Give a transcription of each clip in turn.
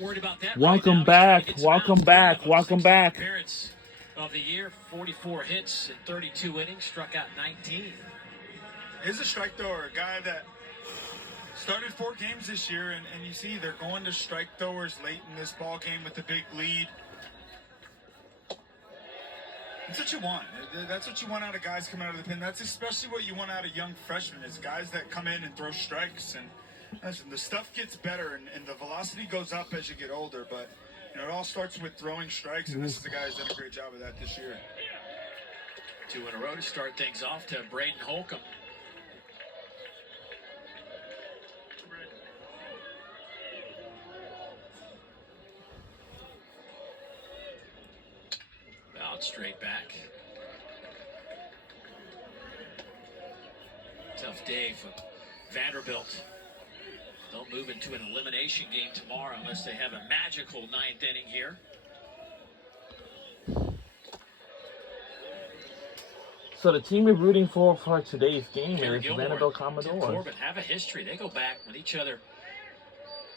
Worried about that. Welcome right back. now. Welcome back. Welcome back. Appearance of the year, 44 hits in 32 innings, struck out 19. Is a strike thrower, a guy that started 4 games this year, and you see they're going to strike throwers late in this ball game with a big lead. That's what you want. That's what you want out of guys coming out of the pen. That's especially what you want out of young freshmen, is guys that come in and throw strikes. And listen, the stuff gets better and the velocity goes up as you get older, but it all starts with throwing strikes, and this is a guy who's done a great job of that this year. 2 in a row to start things off to Braden Holcomb. Out straight back. Tough day for Vanderbilt. They'll move into an elimination game tomorrow unless they have a magical 9th inning here. So the team you're rooting for today's game Gary is Gilmore, Vanderbilt Tim Commodores. Corbin have a history. They go back with each other.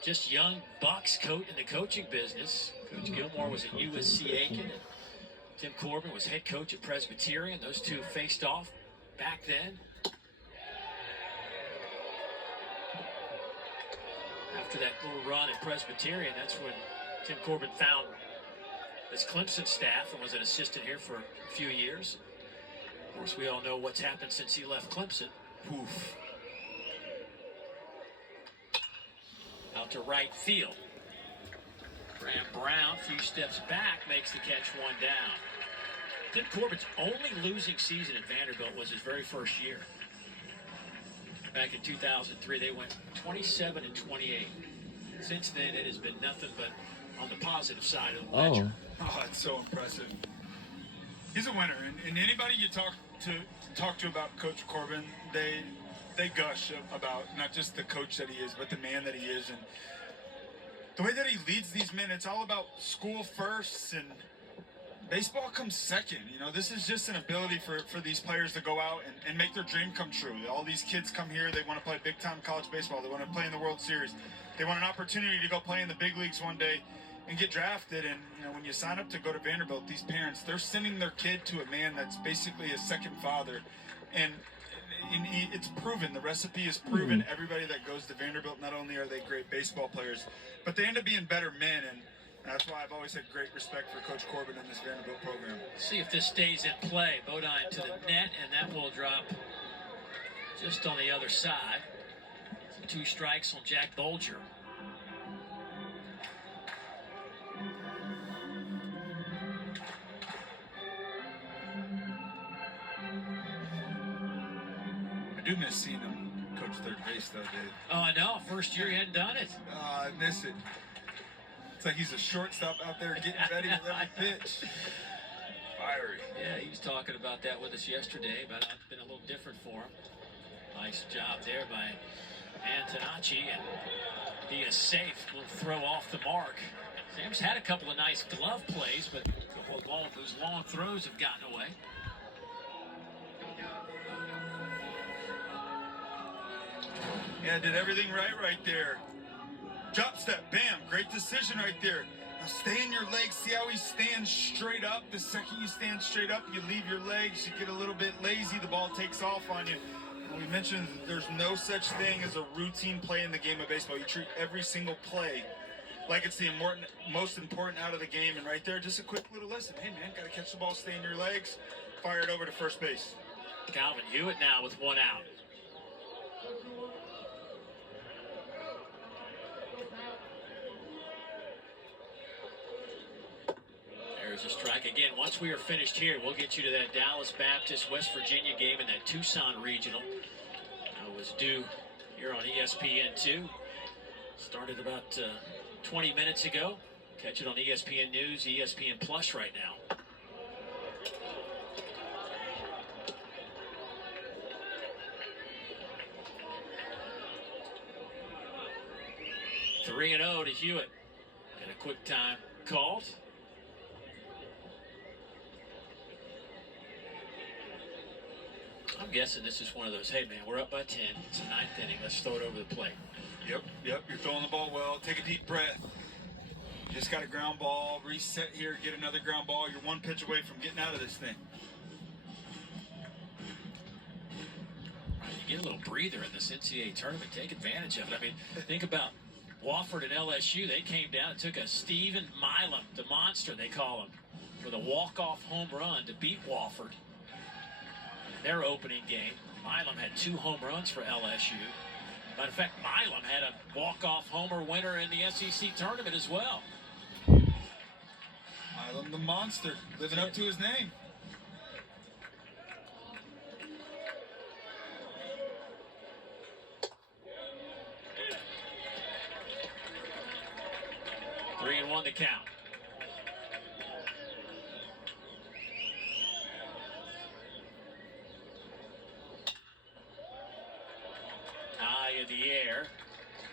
Just young bucks in the coaching business. Coach Gilmore was at USC Aiken, and Tim Corbin was head coach at Presbyterian. Those two faced off back then. After that little run at Presbyterian, that's when Tim Corbin found his Clemson staff and was an assistant here for a few years. Of course, we all know what's happened since he left Clemson. Poof. Out to right field. Graham Brown, a few steps back, makes the catch, 1 down. Tim Corbin's only losing season at Vanderbilt was his very first year. Back in 2003, they went 27-28. Since then, it has been nothing but on the positive side of the ledger. Oh, that's so impressive. He's a winner, and anybody you talk to about Coach Corbin, they gush about not just the coach that he is, but the man that he is, and the way that he leads these men. It's all about school first, and baseball comes second. This is just an ability for these players to go out and make their dream come true. All these kids come here, they want to play big-time college baseball. They want to play in the World Series. They want an opportunity to go play in the big leagues one day and get drafted. And when you sign up to go to Vanderbilt, these parents, they're sending their kid to a man that's basically a second father. And it's proven. The recipe is proven. Everybody that goes to Vanderbilt, not only are they great baseball players, but they end up being better men. And that's why I've always had great respect for Coach Corbin in this Vanderbilt program. See if this stays in play. Bodine to the net, and that will drop just on the other side. 2 strikes on Jack Bolger. I do miss seeing him coach third base, though, Dave. Oh, I know. First year he hadn't done it. I miss it. It's like he's a shortstop out there getting ready with every pitch. Fiery. Yeah, he was talking about that with us yesterday, but it's been a little different for him. Nice job there by Antonacci, and be a safe little throw off the mark. Sam's had a couple of nice glove plays, but a couple of those long throws have gotten away. Yeah, did everything right there. Drop step, bam, great decision right there. Now stay in your legs, see how he stands straight up. The second you stand straight up, you leave your legs, you get a little bit lazy, the ball takes off on you. We mentioned there's no such thing as a routine play in the game of baseball. You treat every single play like it's the most important out of the game. And right there, just a quick little lesson. Hey, man, got to catch the ball, stay in your legs, fire it over to first base. Calvin Hewitt now with 1 out. There's a strike again. Once we are finished here, we'll get you to that Dallas Baptist West Virginia game and that Tucson Regional. That was due here on ESPN2. Started about 20 minutes ago. Catch it on ESPN News, ESPN Plus right now. Three and 0 to Hewitt. And a quick time called. I'm guessing this is one of those, hey man, we're up by 10. It's the 9th inning. Let's throw it over the plate. Yep. You're throwing the ball well. Take a deep breath. Just got a ground ball, reset here, get another ground ball. You're one pitch away from getting out of this thing. You get a little breather in this NCAA tournament. Take advantage of it. I mean, think about Wofford and LSU. They came down and took a Stephen Milam, the monster they call him, with a walk-off home run to beat Wofford. Their opening game, Milam had 2 home runs for LSU. Matter of fact, Milam had a walk-off homer winner in the SEC tournament as well. Milam the monster, living up to his name. Three and one to count. High in the air.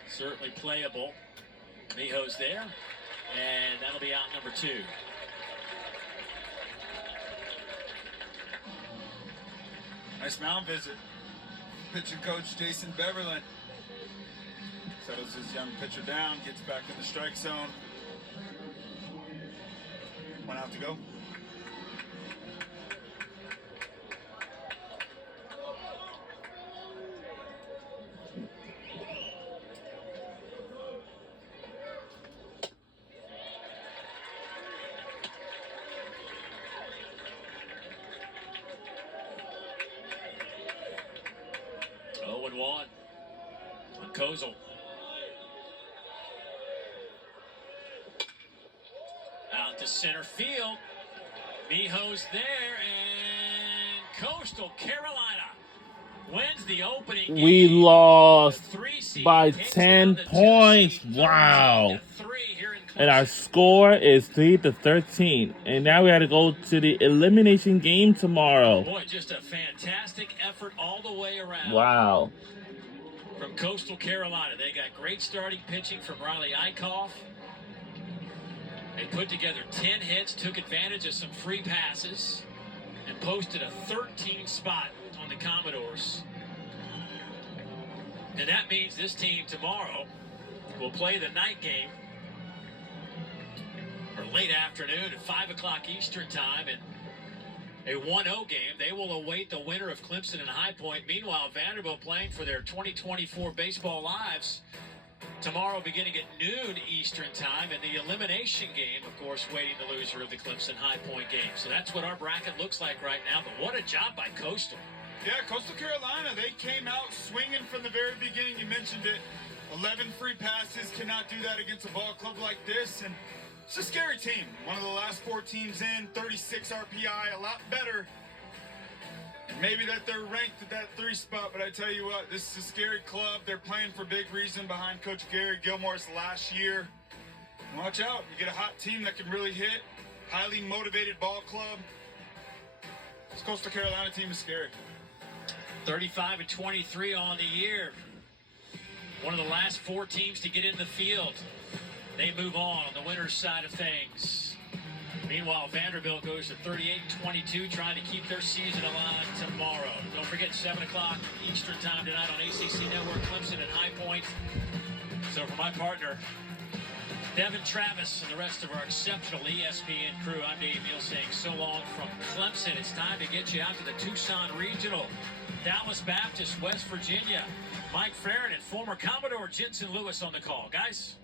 Certainly playable. Miho's there. And that'll be out number 2. Nice mound visit. Pitching coach Jason Beverland settles his young pitcher down, gets back in the strike zone. 1 out to go. On Kozel. Out to center field. Miho's there, and Coastal Carolina wins the opening game. We lost The 3 seed by takes 10 down the 2 points. seed, Wow. 13-3 here in And our Clemson. score is 3-13. And now we got to go to the elimination game tomorrow. Boy, just a fantastic effort all the way around. Wow. From Coastal Carolina. They got great starting pitching from Riley Eichhoff. They put together 10 hits, took advantage of some free passes, and posted a 13 spot on the Commodores. And that means this team tomorrow will play the night game, or late afternoon at 5 o'clock Eastern time, and a 1-0 game. They will await the winner of Clemson and High Point. Meanwhile, Vanderbilt playing for their 2024 Baseball Lives tomorrow beginning at noon Eastern time. And the elimination game, of course, waiting the loser of the Clemson High Point game. So that's what our bracket looks like right now. But what a job by Coastal. Yeah, Coastal Carolina, they came out swinging from the very beginning. You mentioned it. 11 free passes. Cannot do that against a ball club like this. And it's a scary team. One of the last 4 teams in, 36 RPI, a lot better. And maybe that they're ranked at that 3 spot, but I tell you what, this is a scary club. They're playing for big reason behind Coach Gary Gilmore's last year. Watch out. You get a hot team that can really hit. Highly motivated ball club. This Coastal Carolina team is scary. 35-23 on the year. One of the last 4 teams to get in the field. They move on the winner's side of things. Meanwhile, Vanderbilt goes to 38-22, trying to keep their season alive tomorrow. Don't forget, 7 o'clock Eastern time tonight on ACC Network, Clemson and High Point. So for my partner, Devin Travis, and the rest of our exceptional ESPN crew, I'm Dave Neal saying so long from Clemson. It's time to get you out to the Tucson Regional. Dallas Baptist, West Virginia. Mike Farron and former Commodore Jensen Lewis on the call. Guys?